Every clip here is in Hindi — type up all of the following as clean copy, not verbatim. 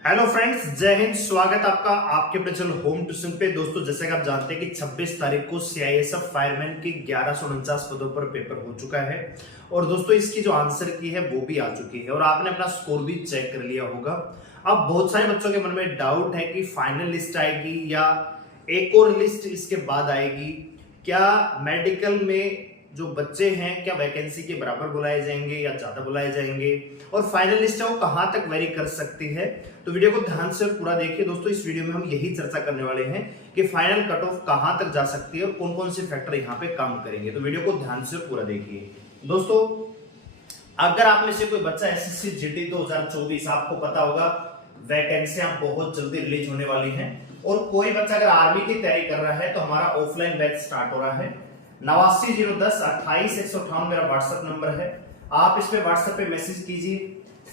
हेलो फ्रेंड्स, जय हिंद। स्वागत आपका आपके अपने चैनल होम ट्यूशन पे। दोस्तों, जैसे कि आप जानते हैं कि 26 तारीख को सीआईएसएफ फायरमैन की 1149 पदों पर पेपर हो चुका है और दोस्तों इसकी जो आंसर की है वो भी आ चुकी है और आपने अपना स्कोर भी चेक कर लिया होगा। अब बहुत सारे बच्चों के मन में डाउट है कि फाइनल लिस्ट आएगी या एक और लिस्ट इसके बाद आएगी। क्या मेडिकल में जो बच्चे हैं क्या वैकेंसी के बराबर बुलाए जाएंगे या ज्यादा बुलाए जाएंगे, और फाइनल लिस्ट है वो कहां तक वेरी कर सकती है। तो वीडियो को ध्यान से पूरा देखिए दोस्तों। इस वीडियो में हम यही चर्चा करने वाले हैं कि फाइनल कट ऑफ कहां तक जा सकती है और कौन कौन से फैक्टर यहाँ पे काम करेंगे। तो वीडियो को ध्यान से पूरा देखिए दोस्तों। अगर आप में से कोई बच्चा एसएससी जीडी 2024, आपको पता होगा वैकेंसियां बहुत जल्दी रिलीज होने वाली हैं, और कोई बच्चा अगर आर्मी की तैयारी कर रहा है तो हमारा ऑफलाइन बैच स्टार्ट हो रहा है। 8901028158 मेरा व्हाट्सएप नंबर है। आप इस पे व्हाट्सएप पे मैसेज कीजिए।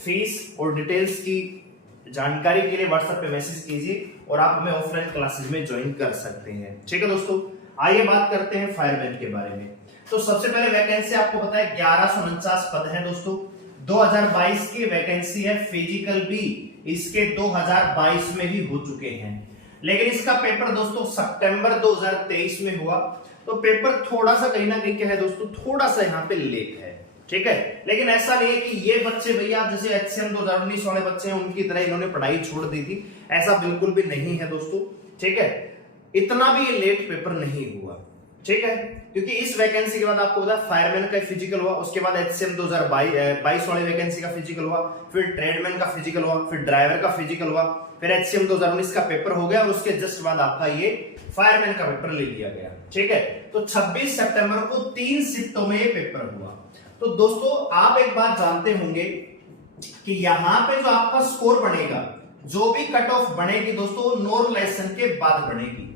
फीस और डिटेल्स की जानकारी के लिए व्हाट्सएप पे मैसेज कीजिए और आप हमें ऑफलाइन क्लासेस में ज्वाइन कर सकते हैं। ठीक है दोस्तों, आइए बात करते हैं फायरमैन के बारे में। तो सबसे पहले वैकेंसी आपको पता है 1149 पद है दोस्तों। 2022 की वैकेंसी है। फिजिकल भी इसके 2022 में ही हो चुके हैं, लेकिन इसका पेपर दोस्तों सितंबर 2023 में हुआ। तो पेपर थोड़ा सा कहीं ना कहीं क्या है दोस्तों, थोड़ा सा यहाँ पे लेट है। ठीक है, लेकिन ऐसा नहीं है कि ये बच्चे भैया जैसे एचसीएम 2019 वाले बच्चे हैं उनकी तरह इन्होंने पढ़ाई छोड़ दी थी, ऐसा बिल्कुल भी नहीं है दोस्तों। ठीक है, इतना भी ये लेट पेपर नहीं हुआ। ठीक है, क्योंकि इस वैकेंसी के बाद आपको पता है फायरमैन का फिजिकल हुआ, उसके बाद एचसीएम 2022 वाली वैकेंसी का फिजिकल हुआ, फिर ट्रेडमैन का फिजिकल हुआ, फिर ड्राइवर का फिजिकल हुआ, फिर एचसीएम 2019 का पेपर हो गया और उसके जस्ट बाद आपका ये फायरमैन का पेपर ले लिया गया। ठीक है, तो 26 सितंबर को 3 शिफ्टों में ये पेपर हुआ। तो दोस्तों आप एक बात जानते होंगे कि यहां पे जो आपका स्कोर बनेगा, जो भी कट ऑफ बनेगी दोस्तों नॉर्मलाइजेशन के बाद बनेगी,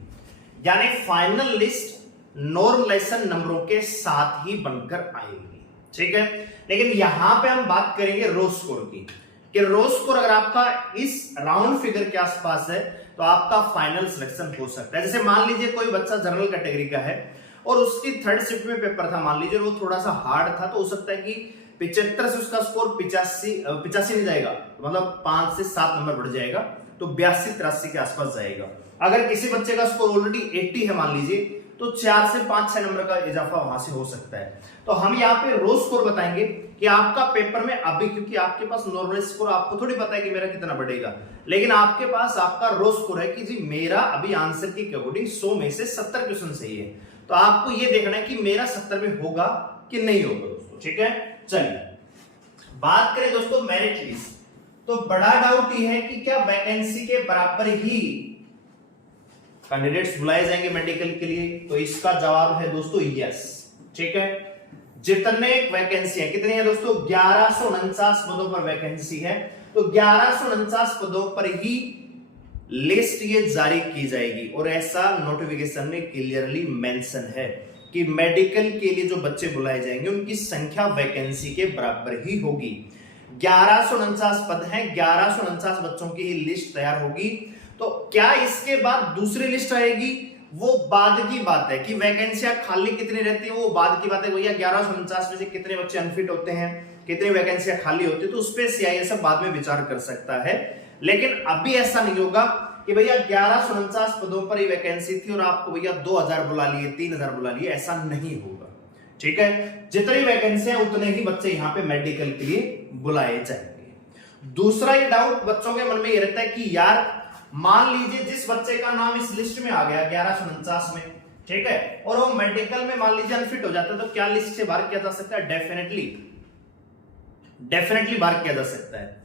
यानी फाइनल लिस्ट नॉर्मलाइजेशन नंबरों के साथ ही बनकर आएगी। ठीक है, लेकिन यहां पे हम बात करेंगे रो स्कोर की, कि रो स्कोर अगर आपका इस राउंड फिगर के आसपास है तो आपका फाइनल सिलेक्शन हो सकता है। जैसे मान लीजिए कोई बच्चा जनरल कैटेगरी का है और उसकी थर्ड शिफ्ट में पेपर था, मान लीजिए वो थोड़ा सा हार्ड था, तो हो सकता है कि 75 से उसका स्कोर 85 नहीं जाएगा, मतलब 5 से 7 नंबर बढ़ जाएगा, तो 82-83 के आसपास जाएगा। अगर किसी बच्चे का स्कोर ऑलरेडी 80 है मान लीजिए, तो 4 से 5-6 नंबर का इजाफा वहां से हो सकता है। तो हम यहाँ पे रो स्कोर बताएंगे कि आपका पेपर में अभी, क्योंकि आपके पास नॉर्मल स्कोर आपको थोड़ी पता है कि मेरा कितना बढ़ेगा, लेकिन आपके पास आपका रो स्कोर है कि जी मेरा अभी आंसर की अकॉर्डिंग 100 में से 70 क्वेश्चन सही है। तो आपको ये देखना है कि मेरा 70 में होगा कि नहीं होगा दोस्तों। ठीक है, चलिए बात करें दोस्तों मेरिट लिस्ट। तो बड़ा डाउट ये है कि क्या वैकेंसी के बराबर ही कैंडिडेट्स बुलाए जाएंगे मेडिकल के लिए, तो इसका जवाब है दोस्तों यस। ठीक है, जितने वैकेंसी है, कितनी है दोस्तों, 1149 पदों पर वैकेंसी है, तो 1149 पदों पर ही लिस्ट ये जारी की जाएगी और ऐसा नोटिफिकेशन में क्लियरली मेंशन है कि मेडिकल के लिए जो बच्चे बुलाए जाएंगे उनकी संख्या वैकेंसी के बराबर ही होगी। 1149 पद हैं, 1149 बच्चों की ही लिस्ट तैयार होगी। तो क्या इसके बाद दूसरी लिस्ट आएगी, वो बाद की बात है। कि वैकेंसियां खाली कितनी रहती है वो बाद की बात है। भैया 1149 में से कितने बच्चे अनफिट होते हैं, कितनी वैकेंसियां खाली होती है, तो उस पर सीआईएसएफ बाद में विचार कर सकता है। लेकिन अभी ऐसा नहीं होगा कि भैया 1149 पदों पर ही वैकेंसी थी और आपको भैया 2000 बुला लिए, 3000 बुला लिए, ऐसा नहीं होगा। ठीक है, जितनी वैकेंसी है उतने ही बच्चे यहाँ पे मेडिकल के लिए बुलाए जाएंगे। दूसरा ये डाउट बच्चों के मन में ये रहता है कि यार मान लीजिए जिस बच्चे का नाम इस लिस्ट में आ गया 1149 में, ठीक है, और वो मेडिकल में मान लीजिए अनफिट हो जाता है, तो क्या लिस्ट से बाहर किया जा सकता है? डेफिनेटली बाहर किया जा सकता है।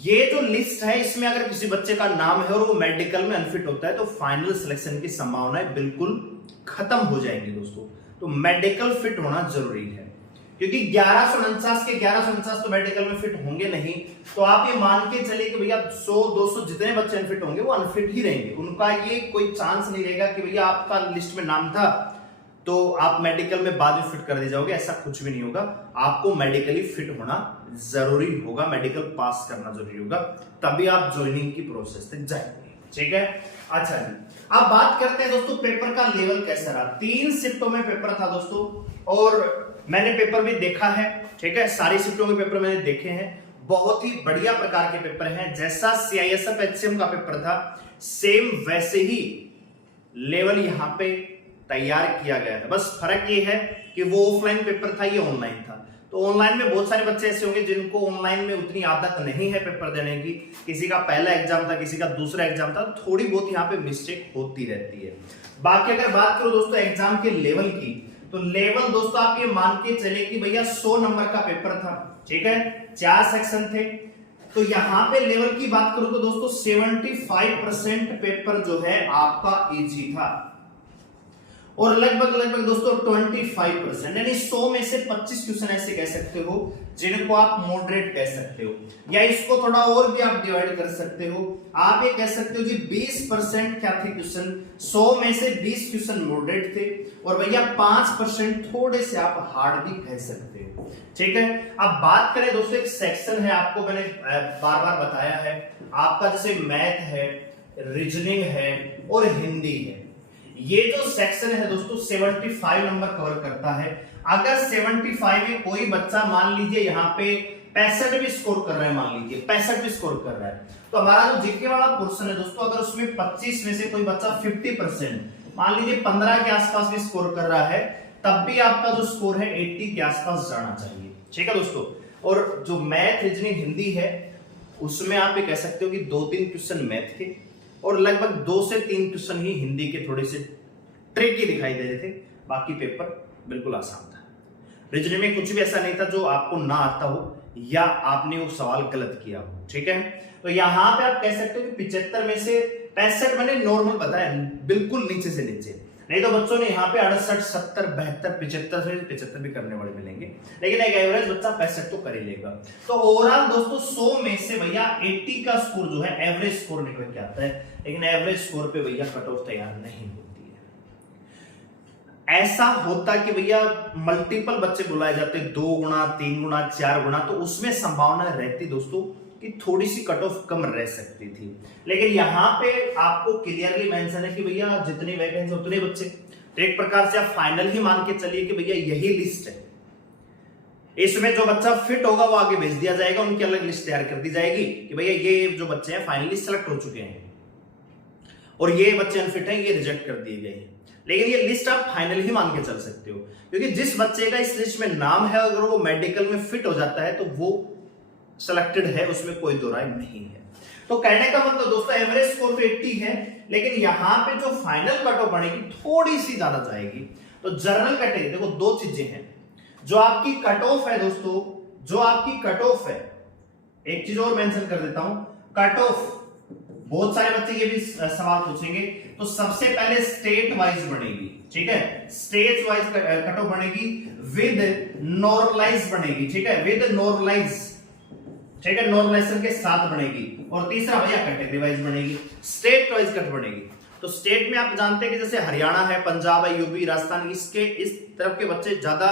ये जो लिस्ट है इसमें अगर किसी बच्चे का नाम है और वो मेडिकल में अनफिट होता है तो फाइनल सिलेक्शन की संभावनाएं बिल्कुल खत्म हो जाएंगी दोस्तों। तो मेडिकल फिट होना जरूरी है, क्योंकि 1149 के 1149 तो मेडिकल में फिट होंगे नहीं। तो आप ये मान के चलिए कि भैया 100-200 जितने बच्चे अनफिट होंगे वो अनफिट ही रहेंगे, उनका ये कोई चांस नहीं रहेगा कि भैया आपका लिस्ट में नाम था तो आप मेडिकल में बाद में फिट कर दे जाओगे, ऐसा कुछ भी नहीं होगा। आपको मेडिकली फिट होना जरूरी होगा, मेडिकल पास करना जरूरी होगा, तभी आप ज्वाइनिंग की प्रोसेस तक जाएंगे। ठीक है, अच्छा जी, अब बात करते हैं दोस्तों पेपर का लेवल कैसा रहा। 3 शिफ्टों में पेपर था दोस्तों और मैंने पेपर भी देखा है। ठीक है, सारी शिफ्टों के पेपर मैंने देखे हैं। बहुत ही बढ़िया प्रकार के पेपर हैं। जैसा सीआईएसएफ एचसीएम का पेपर था सेम वैसे ही लेवल यहां पे तैयार किया गया था। बस फर्क ये है कि वो ऑफलाइन पेपर था, ये ऑनलाइन था। तो ऑनलाइन में बहुत सारे बच्चे ऐसे होंगे जिनको ऑनलाइन में उतनी आदत नहीं है पेपर देने की। किसी का पहला एग्जाम था, किसी का दूसरा एग्जाम था, थोड़ी बहुत यहाँ पे मिस्टेक होती रहती है। बाकी अगर बात करो दोस्तों एग्जाम के लेवल की, तो लेवल दोस्तों आप ये मान के चले कि भैया 100 नंबर का पेपर था, ठीक है, 4 सेक्शन थे। तो यहां पे लेवल की बात करूं तो दोस्तों 75% पेपर जो है आपका इजी था और लगभग दोस्तों 25% यानी 100 में से 25 क्वेश्चन ऐसे कह सकते हो जिनको आप मॉडरेट कह सकते हो, या इसको थोड़ा और भी आप डिवाइड कर सकते हो। आप ये कह सकते हो जी 20% क्या थे क्वेश्चन, 100 में से 20 क्वेश्चन मॉडरेट थे और भैया 5% थोड़े से आप हार्ड भी कह सकते हो, ठीक है। अब बात करें दोस्तों, एक सेक्शन है, आपको मैंने बार बार बताया है, आपका जैसे मैथ है, रीजनिंग है और हिंदी है। ये जो सेक्शन है दोस्तों 75 नंबर कवर करता है। अगर 75 में कोई बच्चा मान लीजिए यहाँ पे 65 भी स्कोर कर रहा है, मान लीजिए 65 भी स्कोर कर रहा है, तो हमारा जो जीके वाला पोर्शन है दोस्तों, अगर उसमें 25 में से कोई बच्चा 50% मान लीजिए 15 के आसपास भी स्कोर कर रहा है, तब भी आपका जो स्कोर है 80 के आसपास जाना चाहिए, ठीक है दोस्तों। और जो मैथ, रीजनिंग, हिंदी है उसमें आप ये कह सकते हो कि 2-3 क्वेश्चन मैथ के और लगभग 2 से 3 क्वेश्चन ही हिंदी के थोड़े से ट्रिकी दिखाई दे रहे थे, बाकी पेपर बिल्कुल आसान था। रीजनिंग में कुछ भी ऐसा नहीं था जो आपको ना आता हो या आपने वो सवाल गलत किया हो, ठीक है। तो यहां पे आप कह सकते हो कि 75 में से 65 मैंने नॉर्मल बताया, बिल्कुल नीचे से नीचे, नहीं तो बच्चों ने यहाँ पे 68, 70, 72, 75 भी करने वाले मिलेंगे, लेकिन एक एवरेज बच्चा 65 तो कर ही लेगा। तो ओवरऑल दोस्तों 100 में से भैया 80 का स्कोर जो है एवरेज स्कोर निकल के आता है, लेकिन एवरेज स्कोर पे भैया कट ऑफ तैयार नहीं होती है। ऐसा होता कि भैया मल्टीपल बच्चे बुलाए जाते, 2 गुना, 3 गुना, 4 गुना, तो उसमें संभावना रहती दोस्तों कि थोड़ी सी कट ऑफ कम रह सकती थी। लेकिन यहां पे आपको क्लियरली मेंशन है कि भैया जितनी वैकेंसी उतने बच्चे, तो एक प्रकार से आप फाइनल ही मान के चलिए कि भैया यही लिस्ट है। इसमें जो बच्चा फिट होगा वो आगे भेज दिया जाएगा, उनकी अलग लिस्ट तैयार कर दी जाएगी कि भैया ये जो बच्चे हैं फाइनली सेलेक्ट हो चुके हैं और ये बच्चे अनफिट हैं, ये रिजेक्ट कर दिए गए हैं। लेकिन ये लिस्ट आप फाइनल ही मान के चल सकते हो, क्योंकि जिस बच्चे का इस लिस्ट में नाम है अगर वो मेडिकल में फिट हो जाता है तो वो सिलेक्टेड है, उसमें कोई दो राय नहीं है। तो कहने का मतलब दोस्तों एवरेज स्कोर तो 80 है, लेकिन यहां पे जो फाइनल कट ऑफ बनेगी थोड़ी सी ज्यादा जाएगी। तो जनरल कैटेगरी देखो 2 चीजें हैं, जो आपकी कट ऑफ है दोस्तों, जो आपकी कट ऑफ है, एक चीज और मेंशन कर देता हूं, कट ऑफ बहुत सारे बच्चे ये भी सवाल पूछेंगे, तो सबसे पहले स्टेट वाइज बनेगी, ठीक है, स्टेट वाइज कट ऑफ बनेगी, विद नॉर्मलाइज बनेगी, ठीक है, विद नॉर्मलाइज, ठीक है, नॉर्मलाइजेशन के साथ बनेगी। और तीसरा भैया कैटेगरी वाइज बनेगी, स्टेट वाइज कट बनेगी। तो स्टेट में आप जानते हैं कि जैसे हरियाणा है, पंजाब है, यूपी, राजस्थान, इसके इस तरफ के बच्चे ज्यादा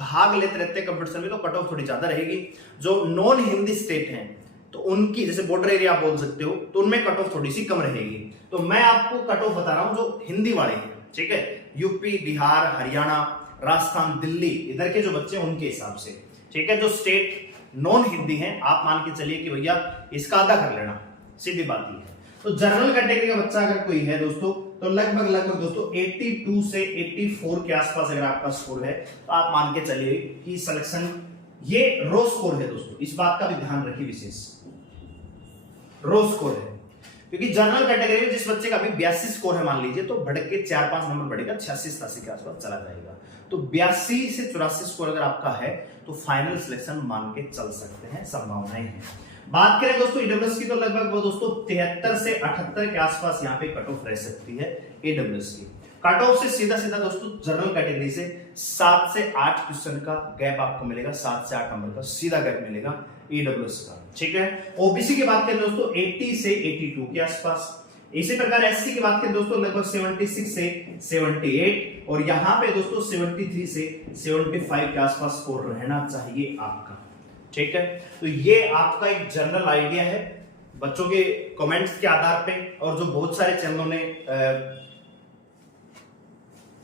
भाग लेते रहते हैं कंपटीशन में, तो कट ऑफ थोड़ी ज्यादा रहेगी। जो नॉन हिंदी स्टेट हैं तो उनकी जैसे बॉर्डर एरिया आप बोल सकते हो, तो उनमें कट ऑफ थोड़ी सी कम रहेगी। तो मैं आपको कट ऑफ बता रहा हूं जो हिंदी वाले हैं, ठीक है, यूपी, बिहार, हरियाणा, राजस्थान, दिल्ली, इधर के जो बच्चे उनके हिसाब से, ठीक है। जो स्टेट नॉन हिंदी हैं आप मान के चलिए कि भैया इसका आधा कर लेना, सीधी बात ही है। तो जनरल कैटेगरी का बच्चा अगर कोई है दोस्तों, तो लगभग दोस्तों 82 से 84 के आसपास अगर आपका स्कोर है, तो आप मान के चलिए कि सिलेक्शन, ये रो स्कोर है दोस्तों, इस बात का भी ध्यान रखिए, विशेष रो स्कोर है, क्योंकि जनरल कैटेगरी में जिस बच्चे का अभी 82 स्कोर है मान लीजिए, तो बढ़ के 4-5 नंबर बढ़ेगा, 86-87 के आसपास चला जाएगा। तो 82 से 84 स्कोर अगर आपका है तो फाइनल सिलेक्शन मान के चल सकते हैं, संभावनाएं हैं। बात करें दोस्तों ईडब्ल्यूएस की, तो लगभग वो दोस्तों 73 से 78 के आसपास यहाँ पे कट ऑफ रह सकती है ईडब्ल्यूएस की। कट ऑफ से सीधा दोस्तों जनरल कैटेगरी से 7 से 8 क्वेश्चन का गैप आपको मिलेगा, 7 से 8 नंबर का सीधा गैप मिलेगा ईडब्ल्यूएस का, ठीक है। ओबीसी की बात करें दोस्तों 80 से 82 के आसपास। इसी प्रकार एससी की बात करें दोस्तों लगभग 76 से 78, और यहां पे दोस्तों 73 से 75 के आसपास स्कोर रहना चाहिए आपका, ठीक है। तो ये आपका एक जनरल आइडिया है बच्चों के कमेंट्स के आधार पे, और जो बहुत सारे चैनलों ने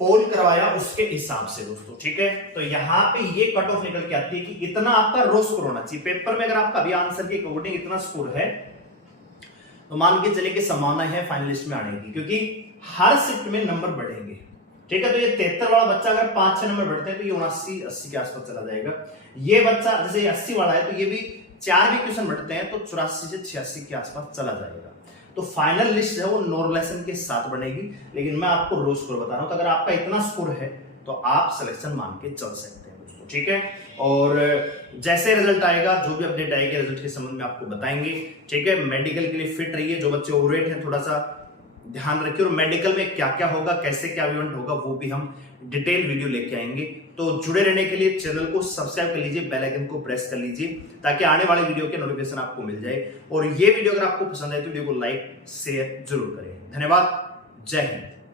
पोल करवाया उसके हिसाब से दोस्तों, ठीक है। तो यहां पे ये कट ऑफ निकल के आती है कि इतना आपका रो स्कोर होना चाहिए पेपर में। अगर आपका अभी आंसर के अकॉर्डिंग इतना स्कोर है तो मान के चले कि संभावना है फाइनलिस्ट में आने की, क्योंकि हर शिफ्ट में नंबर बढ़ेंगे, ठीक है। तो ये 73 वाला बच्चा अगर 5-6 नंबर बढ़ते हैं तो ये 79-80 के आसपास चला जाएगा। ये बच्चा जैसे 80 वाला है तो ये भी 4 भी क्वेश्चन बढ़ते हैं तो 84 से 86 के आसपास चला जाएगा। तो फाइनल लिस्ट है वो नॉर्मलाइजेशन के साथ बनेगी, लेकिन मैं आपको रो स्कोर बता रहा हूं। तो अगर आपका इतना स्कोर है तो आप सिलेक्शन मान के चल सकते हैं दोस्तों, ठीक है। और जैसे रिजल्ट आएगा, जो भी अपडेट आएगी रिजल्ट के संबंध में आपको बताएंगे, ठीक है। मेडिकल के लिए फिट रहिए, जो बच्चे ओवरवेट हैं थोड़ा सा ध्यान रखिए, और मेडिकल में क्या क्या होगा, कैसे क्या इवेंट होगा, वो भी हम डिटेल वीडियो लेके आएंगे। तो जुड़े रहने के लिए चैनल को सब्सक्राइब कर लीजिए, बेल आइकन को प्रेस कर लीजिए ताकि आने वाले वीडियो के नोटिफिकेशन आपको मिल जाए। और ये वीडियो अगर आपको पसंद आए तो वीडियो को लाइक शेयर जरूर करें। धन्यवाद, जय हिंद।